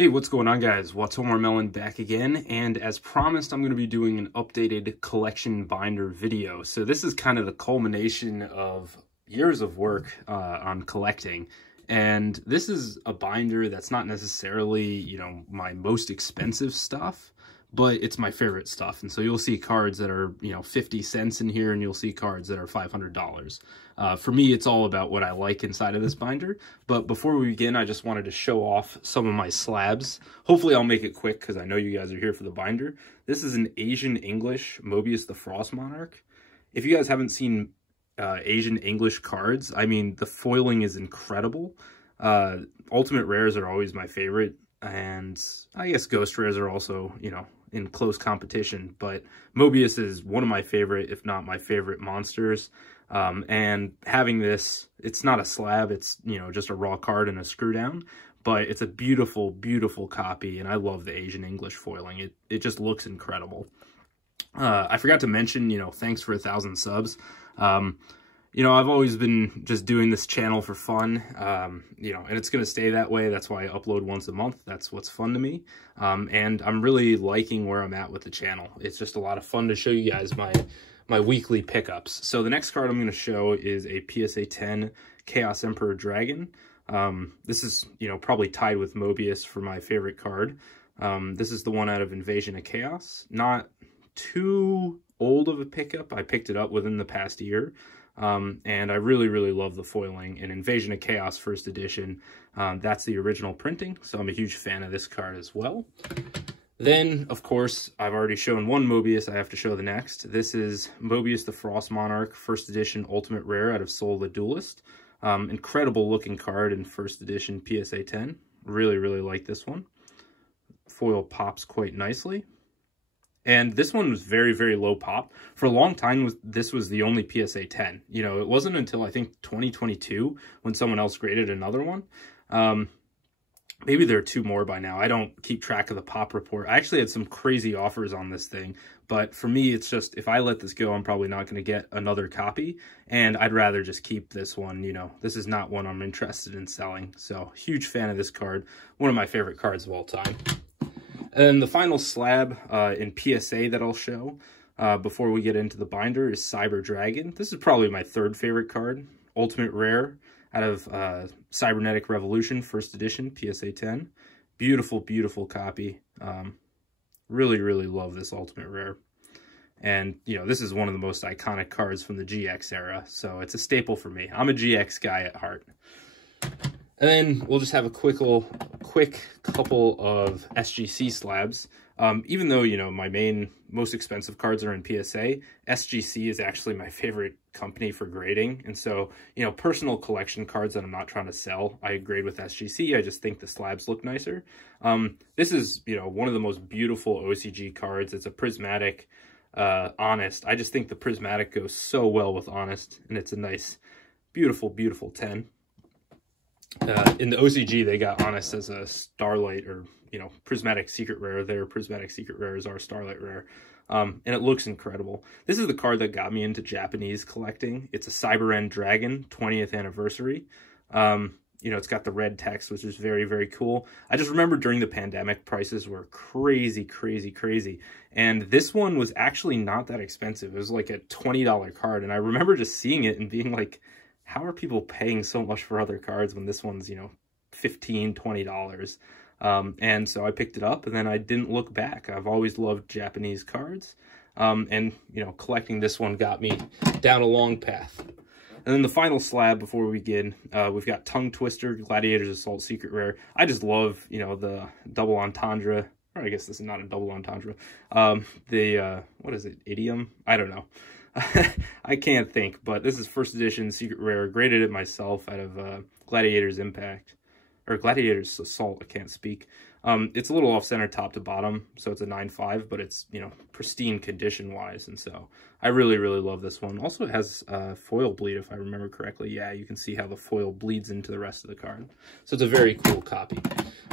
Hey, what's going on, guys? Watomarmelon back again, and as promised, I'm going to be doing an updated collection binder video. So this is kind of the culmination of years of work on collecting, and this is a binder that's not necessarily, my most expensive stuff, but it's my favorite stuff. And so you'll see cards that are, 50 cents in here, and you'll see cards that are $500. For me, it's all about what I like inside of this binder. But before we begin, I just wanted to show off some of my slabs. Hopefully I'll make it quick because I know you guys are here for the binder. This is an Asian English Mobius the Frost Monarch. If you guys haven't seen Asian English cards, I mean, the foiling is incredible. Ultimate rares are always my favorite, and I guess ghost rares are also, in close competition, but Mobius is one of my favorite, if not my favorite monsters. And having this, it's not a slab, it's, just a raw card and a screw down, but it's a beautiful, beautiful copy, and I love the Asian English foiling. It just looks incredible. I forgot to mention, thanks for 1,000 subs. I've always been just doing this channel for fun, and it's going to stay that way. That's why I upload once a month. That's what's fun to me. And I'm really liking where I'm at with the channel. It's just a lot of fun to show you guys my weekly pickups. So the next card I'm going to show is a PSA 10 Chaos Emperor Dragon. This is, probably tied with Mobius for my favorite card. This is the one out of Invasion of Chaos. Not too old of a pickup. I picked it up within the past year. And I really, really love the foiling. And Invasion of Chaos First Edition, that's the original printing, so I'm a huge fan of this card as well. Then, of course, I've already shown one Mobius, I have to show the next. This is Mobius the Frost Monarch First Edition Ultimate Rare out of Soul the Duelist. Incredible looking card in First Edition PSA 10. Really, really like this one. Foil pops quite nicely. And this one was very, very low pop. For a long time, this was the only PSA 10. It wasn't until, I think, 2022 when someone else graded another one. Maybe there are two more by now. I don't keep track of the pop report. I actually had some crazy offers on this thing. But for me, it's just, if I let this go, I'm probably not going to get another copy. And I'd rather just keep this one. This is not one I'm interested in selling. So, huge fan of this card. One of my favorite cards of all time. And the final slab in PSA that I'll show before we get into the binder is Cyber Dragon. This is probably my third favorite card. Ultimate Rare out of Cybernetic Revolution, First Edition, PSA 10. Beautiful, beautiful copy. Really, really love this Ultimate Rare. And, this is one of the most iconic cards from the GX era, so it's a staple for me. I'm a GX guy at heart. And then we'll just have a quick couple of SGC slabs. Even though, my most expensive cards are in PSA, SGC is actually my favorite company for grading. And so, personal collection cards that I'm not trying to sell, I grade with SGC. I just think the slabs look nicer. This is, one of the most beautiful OCG cards. It's a prismatic, honest. I just think the prismatic goes so well with honest, and it's a nice, beautiful, beautiful 10. In the OCG, they got Honest as a Starlight or, Prismatic Secret Rare. Their Prismatic Secret Rares are Starlight Rare. And it looks incredible. This is the card that got me into Japanese collecting. It's a Cyber End Dragon, 20th anniversary. It's got the red text, which is very, very cool. I just remember during the pandemic, prices were crazy, crazy, crazy. And this one was actually not that expensive. It was like a $20 card. And I remember just seeing it and being like, how are people paying so much for other cards when this one's, $15, $20? And so I picked it up, and then I didn't look back. I've always loved Japanese cards. And, collecting this one got me down a long path. And then the final slab before we begin, we've got Tongue Twister, Gladiator's Assault Secret Rare. I just love, the double entendre. Or I guess this is not a double entendre. What is it, idiom? I don't know. I can't think, but this is First Edition Secret Rare. Graded it myself out of Gladiator's Impact. Or Gladiator's Assault, I can't speak. It's a little off-center top to bottom, so it's a 9.5, but it's, pristine condition-wise, and so I really, really love this one. Also, it has foil bleed, if I remember correctly. Yeah, you can see how the foil bleeds into the rest of the card. So it's a very cool copy.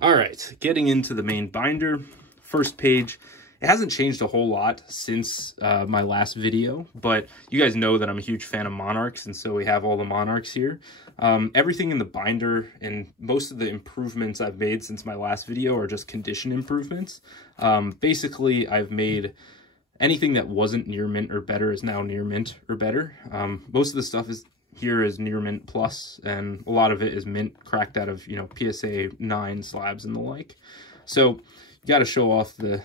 All right, getting into the main binder. First page It hasn't changed a whole lot since my last video, but you guys know that I'm a huge fan of Monarchs, and so we have all the Monarchs here. Everything in the binder and most of the improvements I've made since my last video are just condition improvements. Basically, I've made anything that wasn't near mint or better is now near mint or better. Most of the stuff here is near mint plus, and a lot of it is mint cracked out of, you know, PSA 9 slabs and the like. So you got to show off the,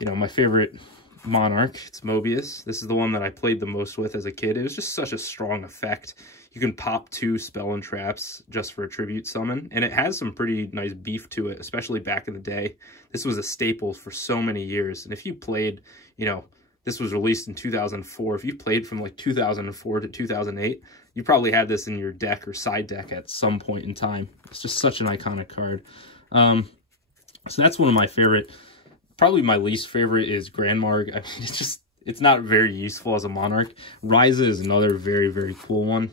you know, my favorite Monarch. It's Mobius. This is the one that I played the most with as a kid. It was just such a strong effect. You can pop 2 spell and traps just for a tribute summon, and it has some pretty nice beef to it, especially back in the day. This was a staple for so many years, and if you played, you know, this was released in 2004. If you played from like 2004 to 2008, you probably had this in your deck or side deck at some point in time. It's just such an iconic card. So that's one of my favorite. Probably my least favorite is Grandmarg. I mean, it's not very useful as a Monarch. Ryza is another very, very cool one.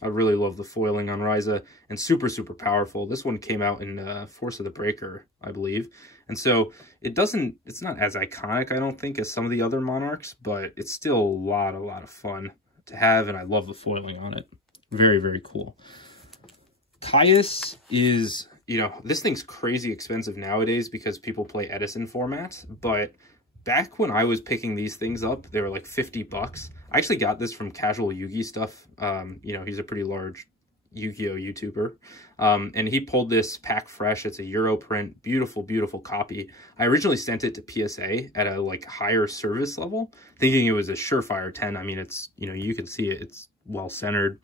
I really love the foiling on Ryza, and super, super powerful. This one came out in Force of the Breaker, I believe. And so it's not as iconic, I don't think, as some of the other Monarchs, but it's still a lot of fun to have, and I love the foiling on it. Very, very cool. Caius is, you know, this thing's crazy expensive nowadays because people play Edison format, but back when I was picking these things up, they were like 50 bucks. I actually got this from Casual Yugi Stuff. You know, he's a pretty large Yu-Gi-Oh YouTuber. And he pulled this pack fresh. It's a Euro print, beautiful, beautiful copy. I originally sent it to PSA at a like higher service level, thinking it was a surefire 10. I mean, it's, you know, you can see it, it's well centered,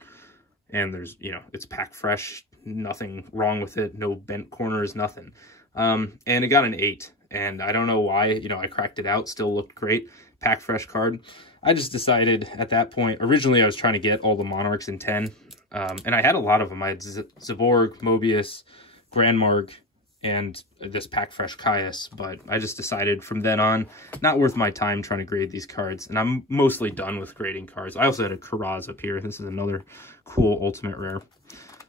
and there's, you know, it's pack fresh, nothing wrong with it, no bent corners, nothing. And it got an 8, and I don't know why. You know, I cracked it out, still looked great, pack fresh card. I just decided at that point, originally I was trying to get all the Monarchs in 10, and I had a lot of them. I had Zaborg, Mobius, Grandmarg, and this pack fresh Caius, but I just decided from then on, not worth my time trying to grade these cards, and I'm mostly done with grading cards. I also had a Karaz up here. This is another cool ultimate rare.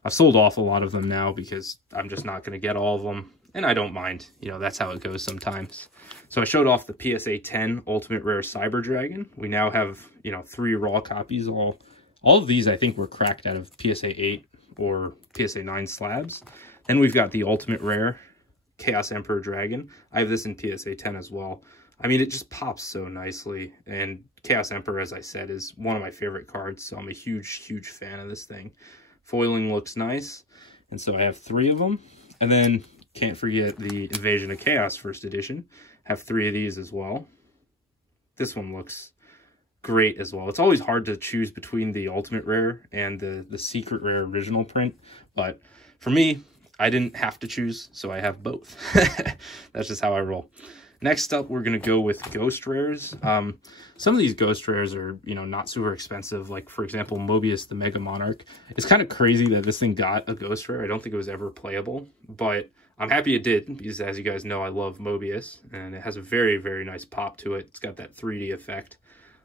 I've sold off a lot of them now because I'm just not going to get all of them, and I don't mind. You know, that's how it goes sometimes. So I showed off the PSA 10 Ultimate Rare Cyber Dragon. We now have, you know, 3 raw copies. All of these, I think, were cracked out of PSA 8 or PSA 9 slabs. Then we've got the Ultimate Rare Chaos Emperor Dragon. I have this in PSA 10 as well. I mean, it just pops so nicely. And Chaos Emperor, as I said, is one of my favorite cards, so I'm a huge, huge fan of this thing. Foiling looks nice, and so I have 3 of them. And then, can't forget the Invasion of Chaos First Edition. Have 3 of these as well. This one looks great as well. It's always hard to choose between the Ultimate Rare and the Secret Rare original print, but for me, I didn't have to choose, so I have both. That's just how I roll. Next up, we're going to go with Ghost Rares. Some of these Ghost Rares are, you know, not super expensive. Like, for example, Mobius, the Mega Monarch. It's kind of crazy that this thing got a Ghost Rare. I don't think it was ever playable, but I'm happy it did, because as you guys know, I love Mobius, and it has a very, very nice pop to it. It's got that 3D effect.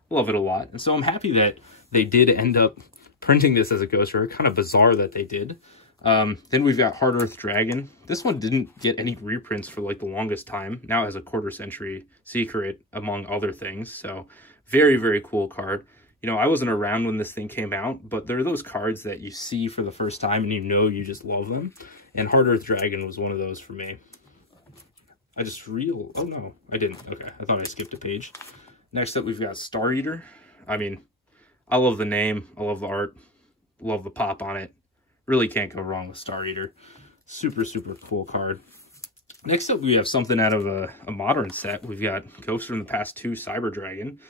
Love it a lot. And so I'm happy that they did end up printing this as a Ghost Rare. Kind of bizarre that they did. Then we've got Hard Earth Dragon. This one didn't get any reprints for like the longest time. Now it has a quarter-century secret, among other things. So very, very cool card. You know, I wasn't around when this thing came out, but there are those cards that you see for the first time and you know you just love them. And Hard Earth Dragon was one of those for me. Oh no, I didn't. Okay, I thought I skipped a page. Next up, we've got Star Eater. I mean, I love the name. I love the art. Love the pop on it. Really can't go wrong with Star Eater. Super, super cool card. Next up, we have something out of a modern set. We've got Ghost from the Past 2 Cyber Dragon.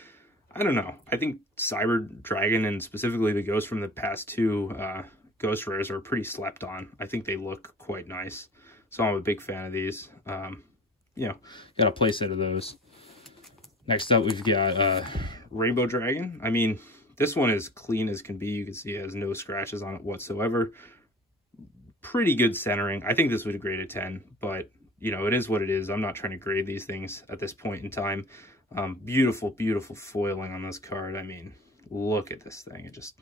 I don't know. I think Cyber Dragon, and specifically the Ghost from the Past 2 Ghost Rares, are pretty slept on. I think they look quite nice. So I'm a big fan of these. You know, got a playset of those. Next up, we've got Rainbow Dragon. I mean, this one is clean as can be. You can see it has no scratches on it whatsoever. Pretty good centering. I think this would grade a 10, but, you know, it is what it is. I'm not trying to grade these things at this point in time. Beautiful, beautiful foiling on this card. I mean, look at this thing. It just,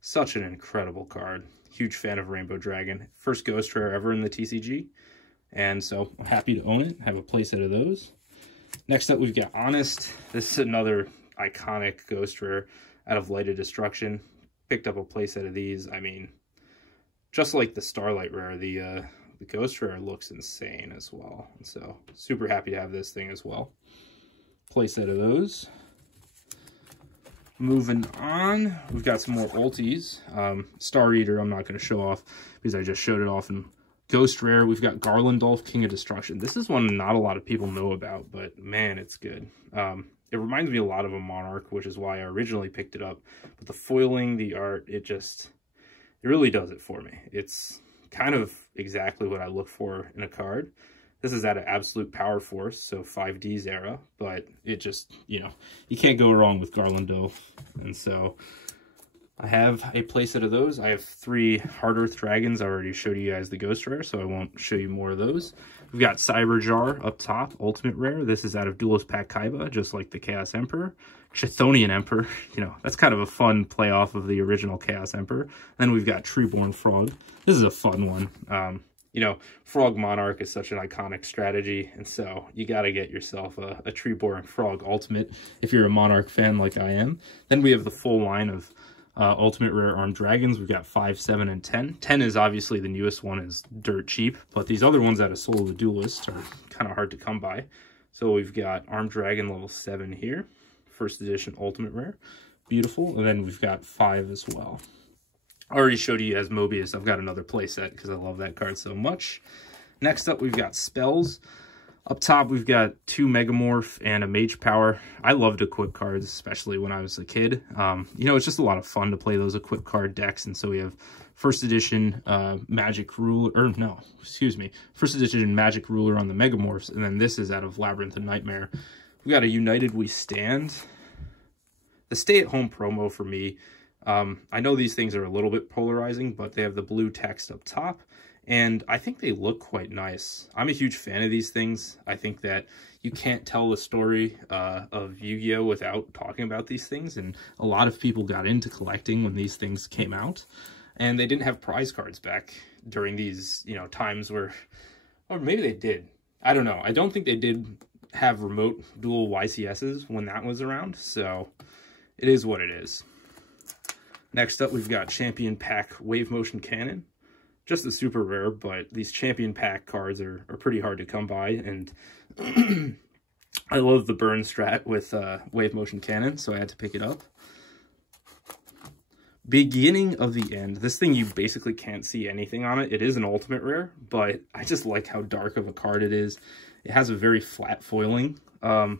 such an incredible card. Huge fan of Rainbow Dragon. First Ghost Rare ever in the TCG. And so I'm happy to own it. Have a playset of those. Next up, we've got Honest. This is another iconic ghost rare out of Light of Destruction. Picked up a playset of these. I mean, just like the Starlight rare, the ghost rare looks insane as well. And so, super happy to have this thing as well. Playset of those. Moving on, we've got some more ulties. Star Eater, I'm not going to show off because I just showed it off in Ghost Rare. We've got Garlandolf, King of Destruction. This is one not a lot of people know about, but man, it's good. It reminds me a lot of a Monarch, which is why I originally picked it up. But the foiling, the art, it really does it for me. It's kind of exactly what I look for in a card. This is at an absolute power force, so 5D's era, but it just, you know, you can't go wrong with Garlandolf. And so I have a playset of those. I have 3 Hard Earth Dragons. I already showed you guys the Ghost Rare, so I won't show you more of those. We've got Cyberjar up top, Ultimate Rare. This is out of Duelist Pack Kaiba, just like the Chaos Emperor. Chthonian Emperor, you know, that's kind of a fun play off of the original Chaos Emperor. Then we've got Treeborn Frog. This is a fun one. You know, Frog Monarch is such an iconic strategy, and so you got to get yourself a Treeborn Frog Ultimate if you're a Monarch fan like I am. Then we have the full line of Ultimate Rare Armed Dragons. We've got 5, 7, and 10. 10 is obviously the newest one, is dirt cheap, but these other ones out of Soul of the Duelist are kind of hard to come by. So we've got Armed Dragon level 7 here, first edition Ultimate Rare. Beautiful. And then we've got 5 as well. I already showed you as Mobius. I've got another playset because I love that card so much. Next up, we've got Spells. Up top, we've got 2 Megamorph and a Mage Power. I loved equip cards, especially when I was a kid. You know, it's just a lot of fun to play those equip card decks. And so we have first edition Magic Ruler, or no, excuse me, first edition Magic Ruler on the Megamorphs. And then this is out of Labyrinth and Nightmare. We got a United We Stand. The stay-at-home promo for me. I know these things are a little bit polarizing, but they have the blue text up top, and I think they look quite nice. I'm a huge fan of these things. I think that you can't tell the story of Yu-Gi-Oh! Without talking about these things, and a lot of people got into collecting when these things came out, and they didn't have prize cards back during these, you know, times where, or maybe they did. I don't know. I don't think they did have remote dual YCSs when that was around, so it is what it is. Next up, we've got Champion Pack Wave Motion Cannon. Just a super rare, but these Champion Pack cards are pretty hard to come by, and I love the burn strat with Wave Motion Cannon, so I had to pick it up. Beginning of the End. This thing, you basically can't see anything on it. It is an ultimate rare, but I just like how dark of a card it is. It has a very flat foiling. Got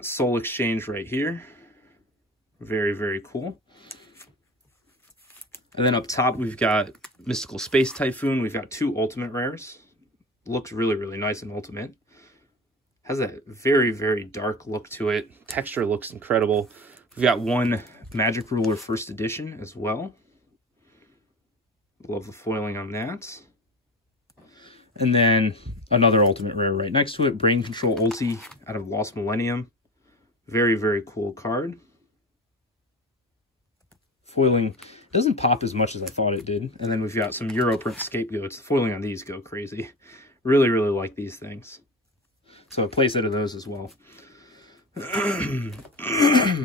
Soul Exchange right here. Very, very cool. And then up top, we've got Mystical Space Typhoon. We've got 2 ultimate rares. Looks really, really nice in ultimate. Has a very, very dark look to it. Texture looks incredible. We've got 1 Magic Ruler first edition as well. Love the foiling on that. And then another ultimate rare right next to it. Brain Control Ulti out of Lost Millennium. Very, very cool card. Foiling doesn't pop as much as I thought it did. And then we've got some Europrint Scapegoats. The foiling on these go crazy. Really, really like these things. So a playset of those as well.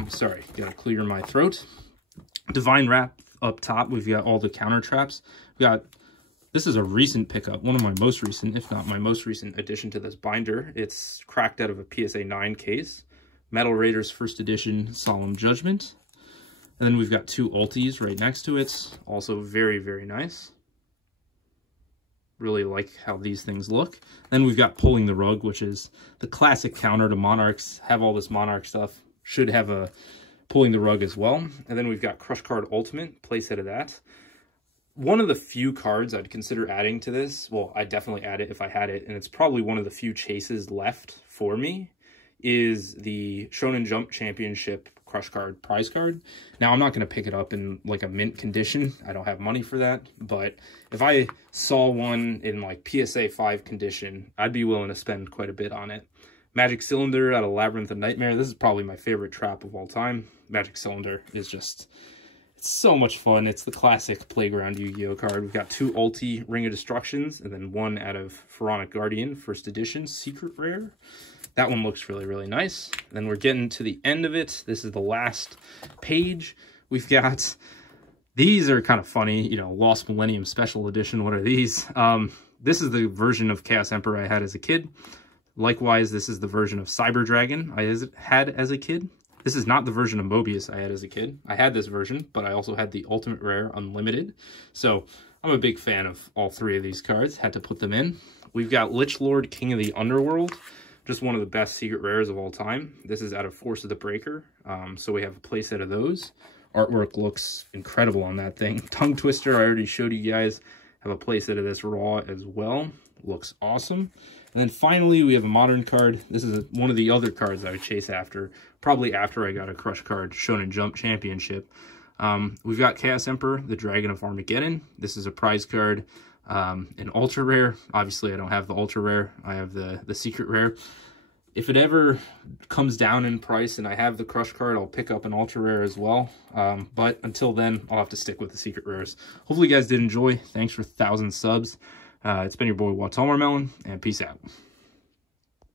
Sorry, gotta clear my throat. Divine Wrap up top. We've got all the counter traps. We've got, this is a recent pickup. One of my most recent, if not my most recent addition to this binder. It's cracked out of a PSA 9 case. Metal Raiders first edition Solemn Judgment. And then we've got 2 ultis right next to it. Also very, very nice. Really like how these things look. Then we've got Pulling the Rug, which is the classic counter to Monarchs. Have all this Monarch stuff. Should have a Pulling the Rug as well. And then we've got Crush Card Ultimate, playset of that. One of the few cards I'd consider adding to this, well, I'd definitely add it if I had it, and it's probably one of the few chases left for me, is the Shonen Jump Championship Crush Card prize card. Now, I'm not going to pick it up in like a mint condition. I don't have money for that. But if I saw one in like PSA 5 condition, I'd be willing to spend quite a bit on it. Magic Cylinder out of Labyrinth and Nightmare. This is probably my favorite trap of all time. Magic Cylinder is just, so much fun. It's the classic playground Yu-Gi-Oh card. We've got 2 ulti Ring of Destructions, and then 1 out of Pharaonic Guardian, first edition, secret rare. That one looks really, really nice. Then we're getting to the end of it. This is the last page. We've got, these are kind of funny, you know, Lost Millennium Special Edition. What are these? This is the version of Chaos Emperor I had as a kid. Likewise, this is the version of Cyber Dragon I had as a kid. This is not the version of Mobius I had as a kid. I had this version, but I also had the Ultimate Rare Unlimited. So I'm a big fan of all 3 of these cards. Had to put them in. We've got Lich Lord, King of the Underworld. Just one of the best secret rares of all time. This is out of Force of the Breaker. So we have a playset of those. Artwork looks incredible on that thing. Tongue Twister, I already showed you guys. Have a playset of this raw as well. Looks awesome. And then finally, we have a modern card. This is one of the other cards I would chase after, probably after I got a Crush card, Shonen Jump Championship. We've got Chaos Emperor, the Dragon of Armageddon. This is a prize card, an ultra rare. Obviously, I don't have the ultra rare. I have the secret rare. If it ever comes down in price and I have the Crush card, I'll pick up an ultra rare as well. But until then, I'll have to stick with the secret rares. Hopefully you guys did enjoy. Thanks for 1,000 subs. It's been your boy Watomarmelon, and peace out.